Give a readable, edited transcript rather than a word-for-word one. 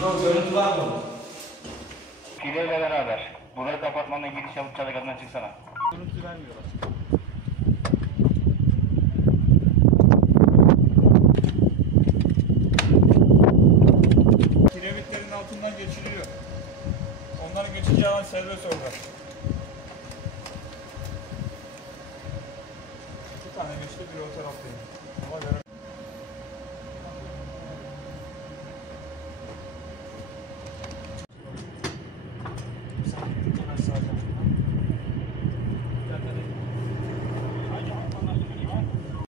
Yok, görüntü var mı? Fileyle beraber. Burayı kapatmanla ilgili çabuk çalıklarından çıksana. Görüntü vermiyorlar. Kiremitlerin altından geçiliyor. Onların geçeceği alan serbest orada. 2 tane geçti, biri o taraftaydı. Ama